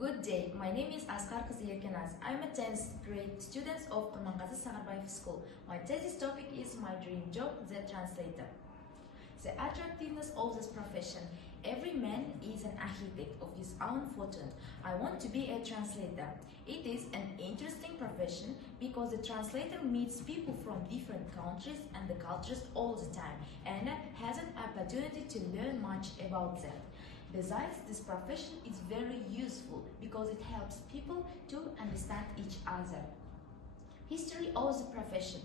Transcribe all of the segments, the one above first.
Good day, my name is Асқарқызы Еркеназ. I'm a 10th grade student of Қ.Сағырбаев school. My thesis topic is my dream job, the translator. The attractiveness of this profession. Every man is an architect of his own fortune. I want to be a translator. It is an interesting profession because the translator meets people from different countries and the cultures all the time and has an opportunity to learn much about them. Besides, this profession is very useful because it helps people to understand each other. History of the profession.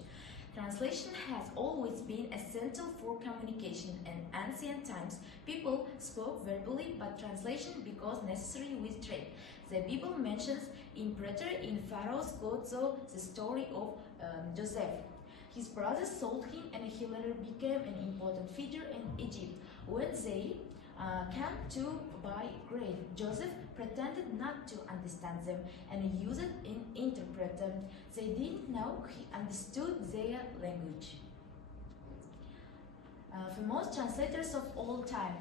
Translation has always been essential for communication. In ancient times, people spoke verbally, but translation because necessary with trade. The Bible mentions imperator in Pharaoh's court, so the story of Joseph. His brothers sold him and he later became an important figure in Egypt. When they came to buy grain, Joseph pretended not to understand them and used an interpreter. They didn't know he understood their language. Famous translators of all time.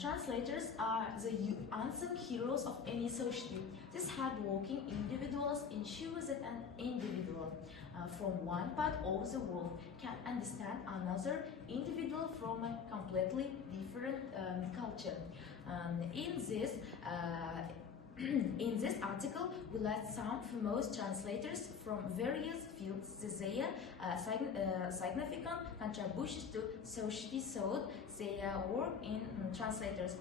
Translators are the unsung heroes of any society. These hard-working individuals ensure that an individual from one part of the world can understand another individual from a completely different culture. In this article, we list some famous translators from various fields. Their significant contributions to society showed their work in translators.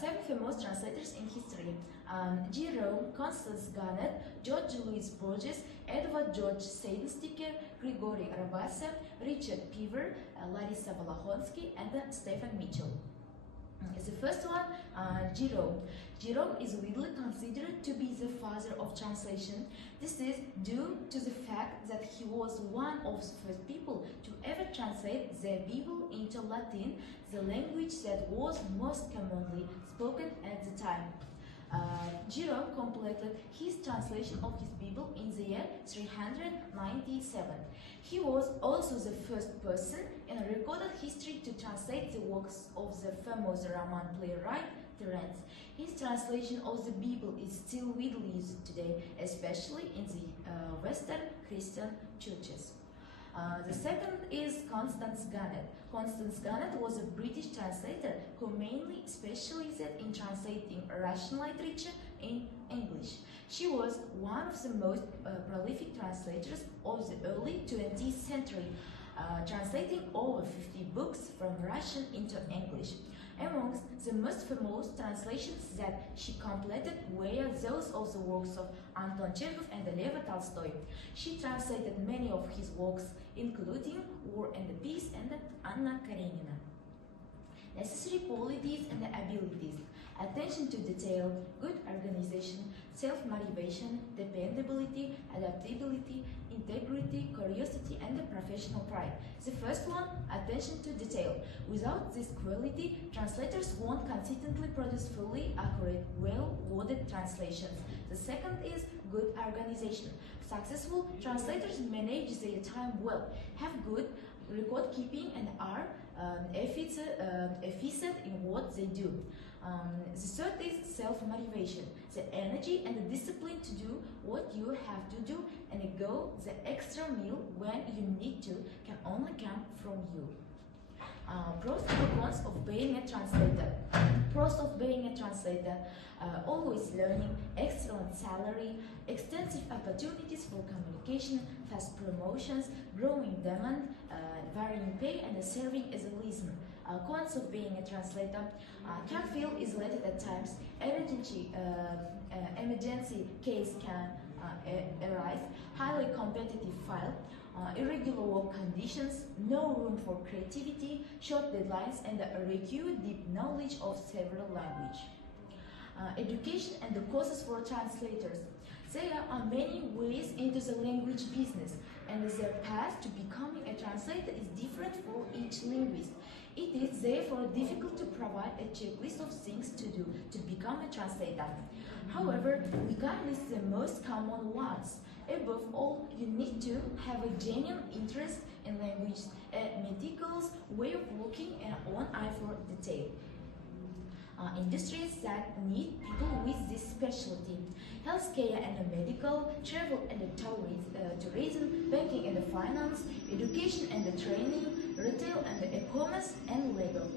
7 famous translators in history: Jerome, Constance Garnett, George Louis Borges, Edward George Seidensticker, Grigory Rabassa, Richard Pever, Larissa Volokhovsky, and Stephen Mitchell. The first one, Jerome. Jerome is widely considered to be the father of translation. This is due to the fact that he was one of the first people to ever translate the Bible into Latin, the language that was most commonly spoken at the time. Jerome completed his translation of his Bible in the year 397. He was also the first person in recorded history to translate the works of the famous Roman playwright Terence. His translation of the Bible is still widely used today, especially in the Western Christian churches. The second is Constance Garnett. Constance Garnett was a British translator who mainly specialized in translating Russian literature in English. She was one of the most prolific translators of the early 20th century, translating over 50 books from Russian into English. Amongst the most famous translations that she completed were those of the works of Anton Chekhov and Lev Tolstoy. She translated many of his works, including War and Peace and Anna Karenina. Necessary qualities and abilities: attention to detail, good organization, self-motivation, dependability, adaptability, integrity, curiosity, and professional pride. The first one, attention to detail. Without this quality, translators won't consistently produce fully accurate, well-worded translations. The second is good organization. Successful translators manage their time well, have good record keeping, and are efficient in what they do. The third is self-motivation. The energy and the discipline to do what you have to do and go the extra mile when you need to can only come from you. Pros and cons of being a translator. Pros of being a translator: always learning, excellent salary, extensive opportunities for communication, fast promotions, growing demand, varying pay, and serving as a listener. Cons of being a translator: can feel isolated at times, emergency case can arise, highly competitive file, irregular work conditions, no room for creativity, short deadlines, and require deep knowledge of several languages. Education and the courses for translators. There are many ways into the language business, and their path to becoming a translator is different for each linguist. It is therefore difficult to provide a checklist of things to do to become a translator. However, we can list the most common ones. Above all, you need to have a genuine interest in language, a meticulous way of working, and one eye for detail. Industries that need people with this specialty. Healthcare and medical, travel and tourism, banking and finance, education and training, retail and e-commerce, and legal.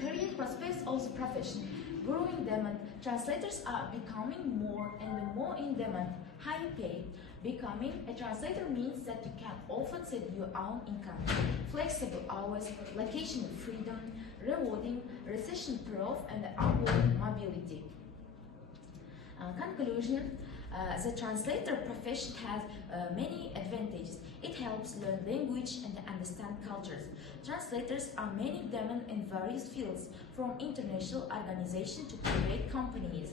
Career prospects of the profession. Growing demand, translators are becoming more and more in demand, high paid. Becoming a translator means that you can often set your own income, flexible hours, location freedom, rewarding, recession-proof, and upward mobility. Conclusion. The translator profession has many advantages. It helps learn language and understand cultures. Translators are many of them in various fields, from international organizations to private companies.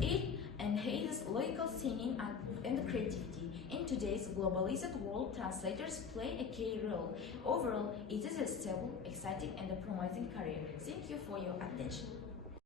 It enhances logical thinking and creativity. In today's globalized world, translators play a key role. Overall, it is a stable, exciting, and a promising career. Thank you for your attention.